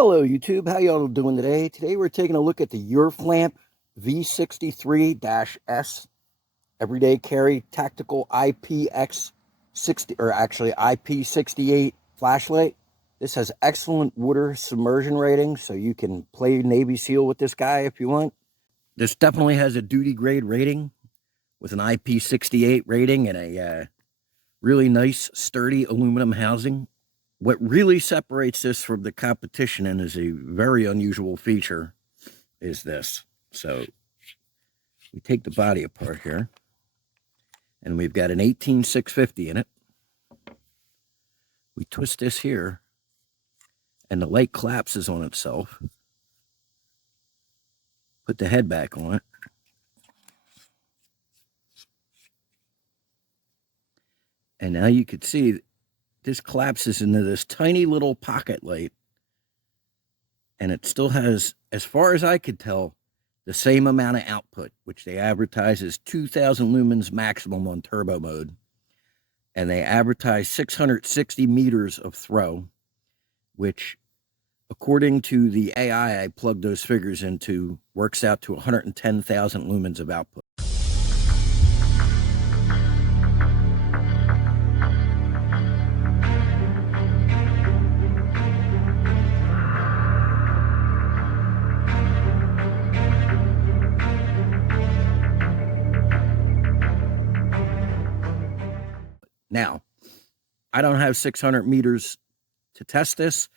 Hello YouTube, how y'all doing today? Today we're taking a look at the UrFlamp V63-S Everyday Carry Tactical IPX60, or actually IP68 flashlight. This has excellent water submersion rating, so you can play Navy SEAL with this guy if you want. This definitely has a duty grade rating with an IP68 rating and a really nice sturdy aluminum housing. What really separates this from the competition and is a very unusual feature is this. So we take the body apart here, and we've got an 18650 in it. We twist this here, and the light collapses on itself. Put the head back on it. And now you can see this collapses into this tiny little pocket light. And it still has, as far as I could tell, the same amount of output, which they advertise as 2,000 lumens maximum on turbo mode. And they advertise 660 meters of throw, which, according to the AI I plugged those figures into, works out to 110,000 lumens of output. Now, I don't have 600 meters to test this,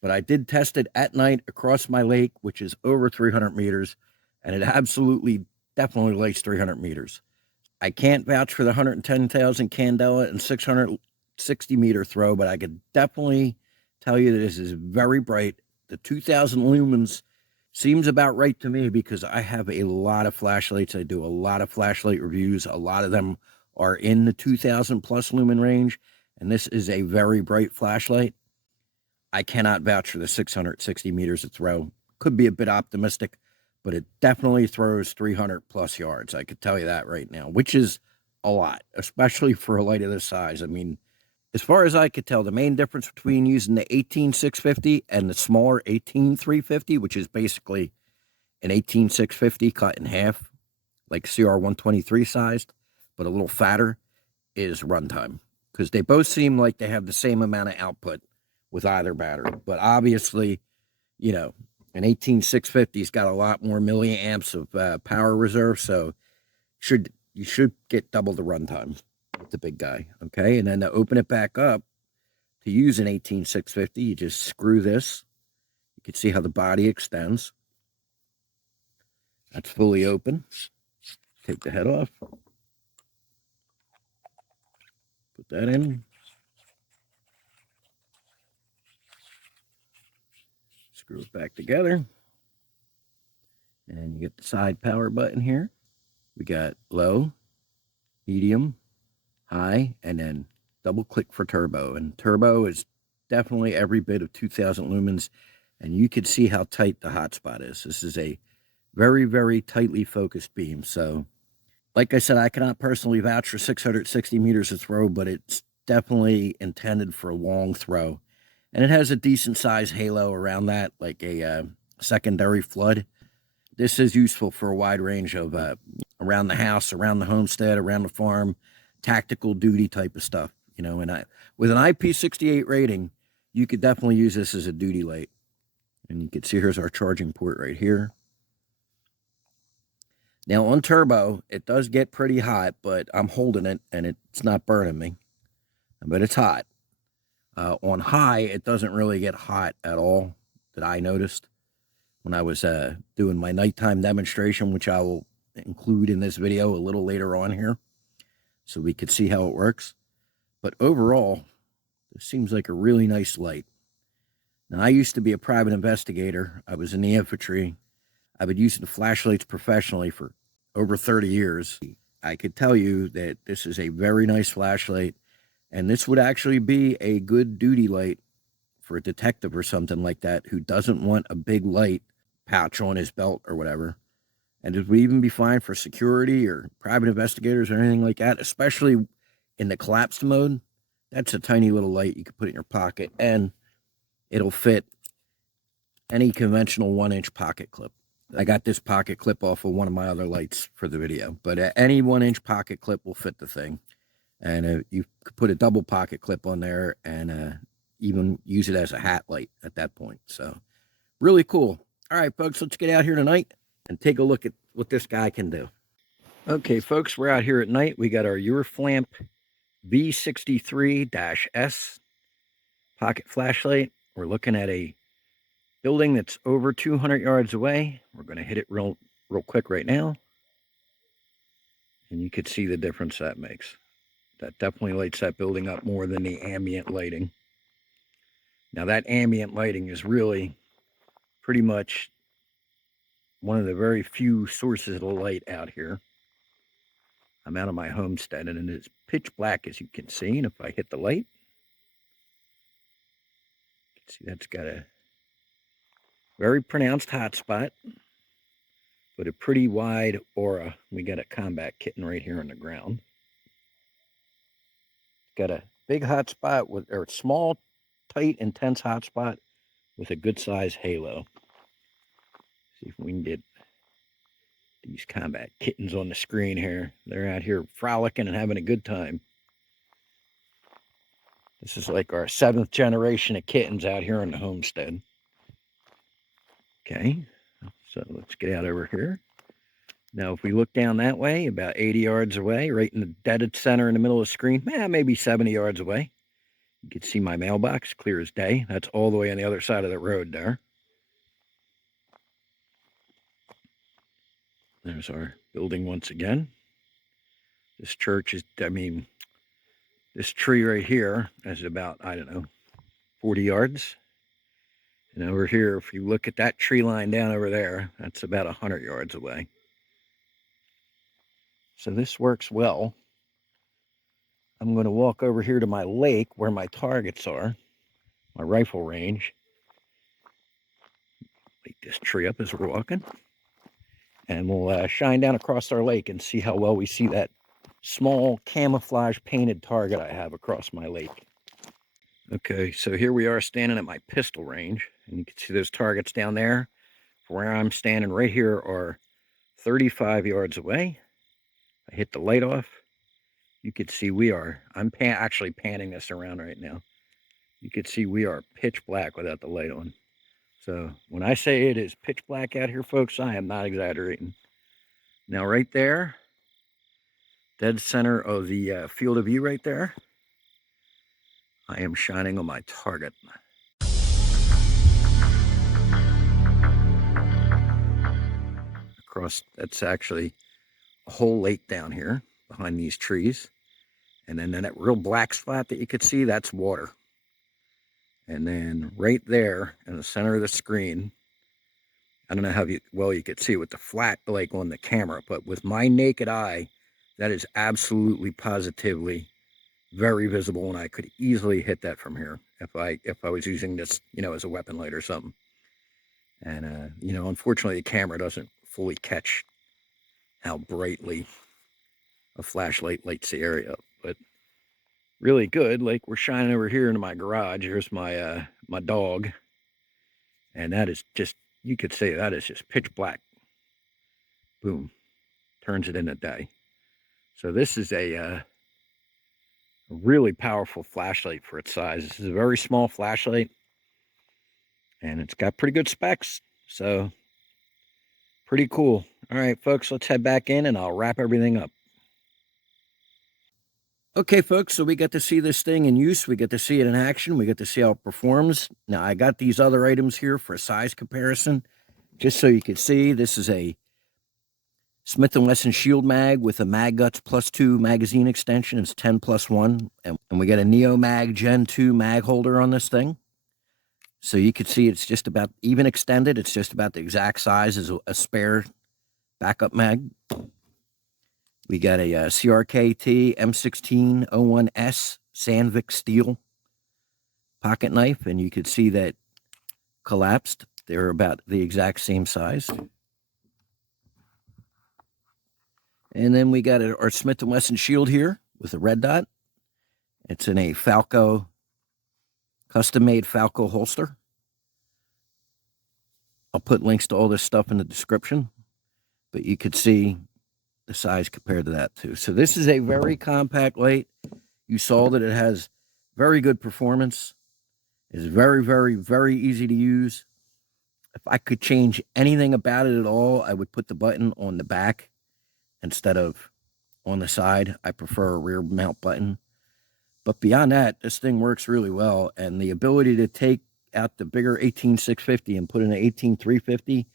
but I did test it at night across my lake, which is over 300 meters, and it absolutely, definitely lights 300 meters. I can't vouch for the 110,000 candela and 660 meter throw, but I could definitely tell you that this is very bright. The 2,000 lumens seems about right to me because I have a lot of flashlights. I do a lot of flashlight reviews. A lot of them are in the 2,000 plus lumen range, and this is a very bright flashlight. I cannot vouch for the 660 meters of throw. Could be a bit optimistic, but it definitely throws 300 plus yards. I could tell you that right now, which is a lot, especially for a light of this size. I mean, as far as I could tell, the main difference between using the 18650 and the smaller 18350, which is basically an 18650 cut in half, like CR123 sized, but a little fatter, is runtime. Because they both seem like they have the same amount of output with either battery. But obviously, you know, an 18650's got a lot more milliamps of power reserve, so you should get double the runtime with the big guy, okay? And then to open it back up, to use an 18650, you just screw this. You can see how the body extends. That's fully open. Take the head off. Put that in. Screw it back together. And you get the side power button here. We got low, medium, high, and then double click for turbo. And turbo is definitely every bit of 2,000 lumens. And you can see how tight the hotspot is. This is a very, very tightly focused beam. So, like I said, I cannot personally vouch for 660 meters of throw, but it's definitely intended for a long throw. And it has a decent size halo around that, like a secondary flood. This is useful for a wide range of around the house, around the homestead, around the farm, tactical duty type of stuff, you know. And with an IP68 rating, you could definitely use this as a duty light. And you can see here's our charging port right here. Now on turbo, it does get pretty hot, but I'm holding it and it's not burning me, but it's hot. On high, it doesn't really get hot at all that I noticed when I was doing my nighttime demonstration, which I will include in this video a little later on here so we could see how it works. But overall, this seems like a really nice light. Now, I used to be a private investigator. I was in the infantry. I've been using the flashlights professionally for over 30 years. I could tell you that this is a very nice flashlight, and this would actually be a good duty light for a detective or something like that who doesn't want a big light pouch on his belt or whatever. And it would even be fine for security or private investigators or anything like that, especially in the collapsed mode. That's a tiny little light you can put in your pocket, and it'll fit any conventional 1-inch pocket clip. I got this pocket clip off of one of my other lights for the video, but any 1-inch pocket clip will fit the thing. And you could put a double pocket clip on there and even use it as a hat light at that point. So really cool. All right, folks, let's get out here tonight and take a look at what this guy can do. Okay, folks, we're out here at night. We got our UrFlamp V63-S pocket flashlight. We're looking at a building that's over 200 yards away. We're going to hit it real quick right now. And you could see the difference that makes. That definitely lights that building up more than the ambient lighting. Now, that ambient lighting is really pretty much one of the very few sources of light out here. I'm out of my homestead, and it's pitch black, as you can see. And if I hit the light, you can see that's got a very pronounced hot spot, but a pretty wide aura. We got a combat kitten right here on the ground. Got a big hot spot with, or small, tight, intense hot spot with a good size halo. See if we can get these combat kittens on the screen here. They're out here frolicking and having a good time. This is like our 7th generation of kittens out here on the homestead. Okay, so let's get out over here. Now, if we look down that way, about 80 yards away, right in the dead center in the middle of the screen, maybe 70 yards away, you can see my mailbox, clear as day. That's all the way on the other side of the road there. There's our building once again. This church is, this tree right here is about, 40 yards. And over here, if you look at that tree line down over there, that's about 100 yards away. So this works well. I'm going to walk over here to my lake where my targets are, my rifle range. Light this tree up as we're walking. And we'll shine down across our lake and see how well we see that small camouflage painted target I have across my lake. Okay, so here we are standing at my pistol range, and you can see those targets down there. Where I'm standing right here are 35 yards away. I hit the light off. You could see I'm actually panning this around right now. You could see we are pitch black without the light on. So when I say it is pitch black out here, folks, I am not exaggerating. Now right there, dead center of the field of view right there, I am shining on my target. Across, that's actually a whole lake down here behind these trees. And then that real black spot that you could see, that's water. And then right there in the center of the screen, I don't know how well you could see with the flat like on the camera, but with my naked eye, that is absolutely positively very visible, and I could easily hit that from here if I was using this, as a weapon light or something. And unfortunately the camera doesn't fully catch how brightly a flashlight lights the area up, but really good. Like we're shining over here into my garage. Here's my my dog, and that is just, you could say that is just pitch black. Boom, turns it into day. So this is a really powerful flashlight for its size. This is a very small flashlight, and it's got pretty good specs. So pretty cool. All right, folks, let's head back in and I'll wrap everything up. Okay, folks, so we got to see this thing in use. We get to see it in action. We get to see how it performs. Now, I got these other items here for a size comparison, just so you can see. This is a Smith & Wesson Shield Mag with a Mag Guts +2 magazine extension. It's 10+1. And we got a Neo Mag Gen 2 mag holder on this thing. So you can see it's just about even extended. It's just about the exact size as a spare backup mag. We got a CRKT M1601S Sandvik steel pocket knife, and you could see that collapsed. They're about the exact same size. And then we got our Smith & Wesson Shield here with a red dot. It's in a Falco, custom-made Falco holster. I'll put links to all this stuff in the description, but you could see the size compared to that too. So this is a very compact light. You saw that it has very good performance. It's very, very, very easy to use. If I could change anything about it at all, I would put the button on the back instead of on the side. I prefer a rear mount button. But beyond that, this thing works really well. And the ability to take out the bigger 18650 and put in an 18350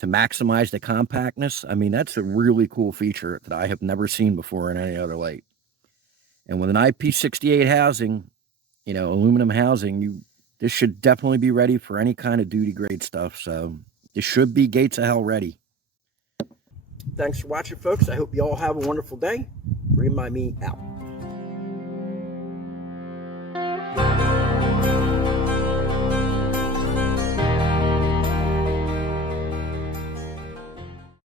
to maximize the compactness, I mean, that's a really cool feature that I have never seen before in any other light. And with an IP68 housing, you know, aluminum housing, this should definitely be ready for any kind of duty grade stuff. So this should be gates of hell ready. Thanks for watching, folks. I hope you all have a wonderful day. Remind me out.